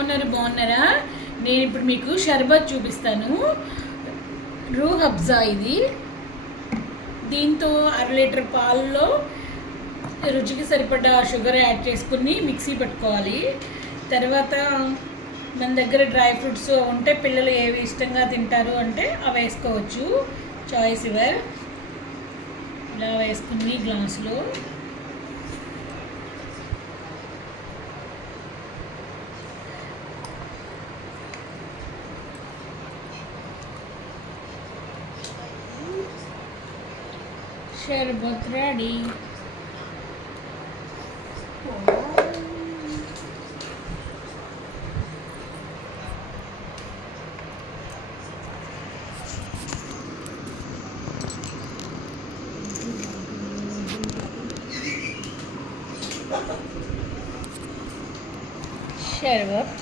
బాగున్నారా? నేను ఇప్పుడు మీకు షర్బత్ చూపిస్తాను. రూహ్ అఫ్జా ఇది. దీంతో 1/2 లీటర్ పాలలో రుచికి సరిపడా షుగర్ యాడ్ చేసుకుని మిక్సీ పట్టుకోవాలి. తర్వాత మన దగ్గర డ్రై ఫ్రూట్స్ ఉంటే పిల్లలు ఏవి ఇష్టంగా తింటారు అంటే అవి వేసుకోవచ్చు. Choice your. ఇలా వేసుకుని గ్లాసులో షర్బత్ రెడీ. షర్బత్